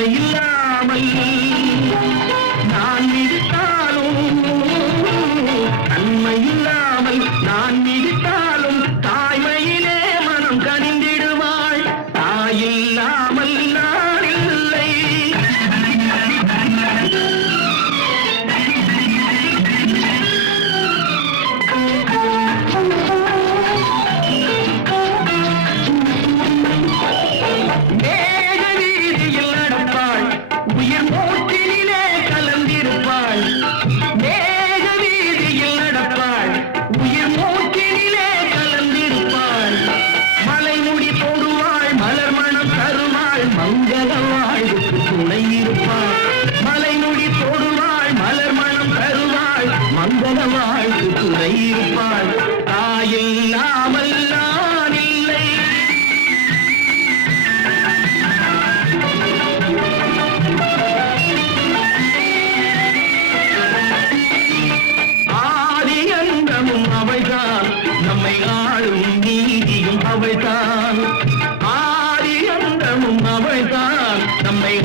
இல்லாமல் அவள்தான். நம்மை ஆளும் நீதியும் அவள்தான். ஆதி அவள்தான். நம்மை